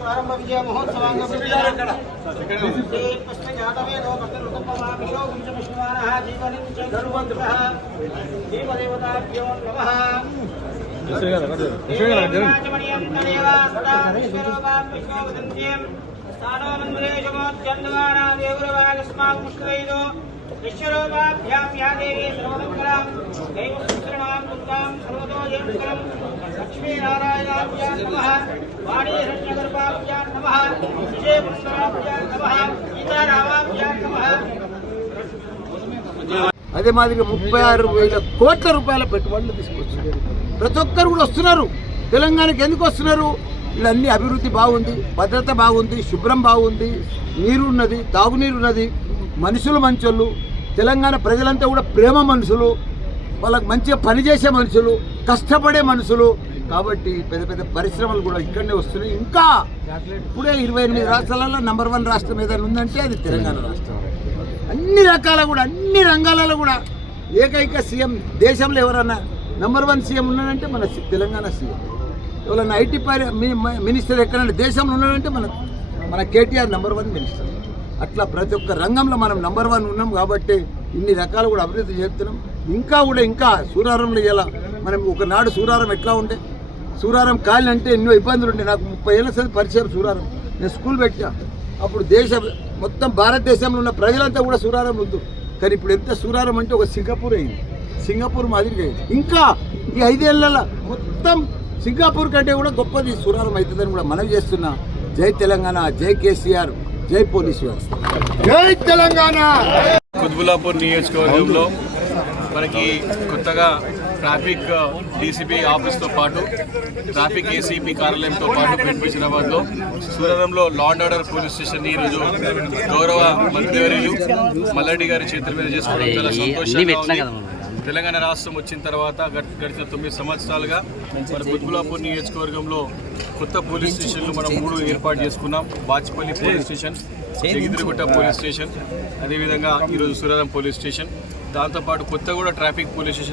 ಪ್ರಾರಂಭ ವಿಜಯ ಮಹೋತ್ಸವಾಂಗ ದೇವದೇವತಾಭ್ಯೋ ನಮಃ ಸ್ಥಾನೋ ಮಂದಿರೇಶಮೋತ್ಯನ್ವಾನ ದೇವರವಾಗಸ್ಮಾಕುಷ್ಣೈದು అదే మాదిరిగా ముప్పై ఆరు వేల కోట్ల రూపాయల పెట్టుబడులు తీసుకొచ్చారు. ప్రతి ఒక్కరు కూడా వస్తున్నారు. తెలంగాణకి ఎందుకు వస్తున్నారు? ఇలా అభివృద్ధి బాగుంది భద్రత బాగుంది శుభ్రం బాగుంది నీరు ఉన్నది తాగునీరు ఉన్నది మనుషులు మంచోళ్ళు తెలంగాణ ప్రజలంతా కూడా ప్రేమ మనుషులు వాళ్ళకి మంచిగా పనిచేసే మనుషులు కష్టపడే మనుషులు. కాబట్టి పెద్ద పెద్ద పరిశ్రమలు కూడా ఇక్కడనే వస్తున్నాయి. ఇంకా ఇప్పుడే ఇరవై ఎనిమిది రాష్ట్రాలలో నంబర్ వన్ రాష్ట్రం ఏదైనా ఉందంటే అది తెలంగాణ రాష్ట్రం. అన్ని రకాల కూడా అన్ని రంగాలలో కూడా ఏకైక సీఎం దేశంలో ఎవరన్నా నంబర్ వన్ సీఎం ఉన్నాడంటే మన తెలంగాణ సీఎం. ఎవరన్నా ఐటీ పరి మినిస్టర్ ఎక్కడైనా దేశంలో ఉన్నాడంటే మన మన కేటీఆర్ నంబర్ వన్ మినిస్టర్ అట్లా ప్రతి ఒక్క రంగంలో మనం నంబర్ వన్ ఉన్నాం కాబట్టి ఇన్ని రకాలు కూడా అభివృద్ధి చేస్తున్నాం. ఇంకా కూడా ఇంకా సూరారంలో ఇలా మనం ఒకనాడు సూరారం ఎట్లా ఉండే? సూరారం కాలి అంటే ఎన్నో ఇబ్బందులు ఉండే. నాకు ముప్పై ఏళ్ళ సార్ పరిచయం సూరారం. నేను స్కూల్ పెట్టా అప్పుడు దేశ మొత్తం భారతదేశంలో ఉన్న ప్రజలంతా కూడా సూరారం వద్దు. కానీ ఇప్పుడు ఎంత సూరారం అంటే ఒక సింగపూర్ అయింది. సింగపూర్ మాదిరిగా అయింది. ఇంకా ఈ ఐదేళ్ళ మొత్తం సింగపూర్ కంటే కూడా గొప్పది సూరారం అవుతుందని కూడా మనం చేస్తున్నా. జై తెలంగాణ జై కేసీఆర్. జై పోలీసు వ్యవస్థ. జై తెలంగాణ! కుత్బులాపూర్ నియోజకవర్గంలో మనకి కొత్తగా ట్రాఫిక్ డీసీపీ ఆఫీస్తో పాటు ట్రాఫిక్ ఏసీపీ కార్యాలయంతో పాటు పెంపించినాబాద్లో సూరరంలో law and order police station ఈరోజు గౌరవ మంత్రివర్యులు మల్లారెడ్డి గారి చేతుల మీద చేసుకోవడం చాలా సంతోషంగా ఉంది. తెలంగాణ రాష్ట్రం వచ్చిన తర్వాత గడిచిన తొమ్మిది సంవత్సరాలుగా మన కుత్బులాపూర్ నియోజకవర్గంలో కొత్త పోలీస్ స్టేషన్లు మనం మూడు ఏర్పాటు చేసుకున్నాం. Bachipalli police station Egirigutta police station అదేవిధంగా ఈరోజు సూర్యారం పోలీస్ స్టేషన్. దాంతోపాటు కొత్తగూడ ట్రాఫిక్ పోలీస్ స్టేషన్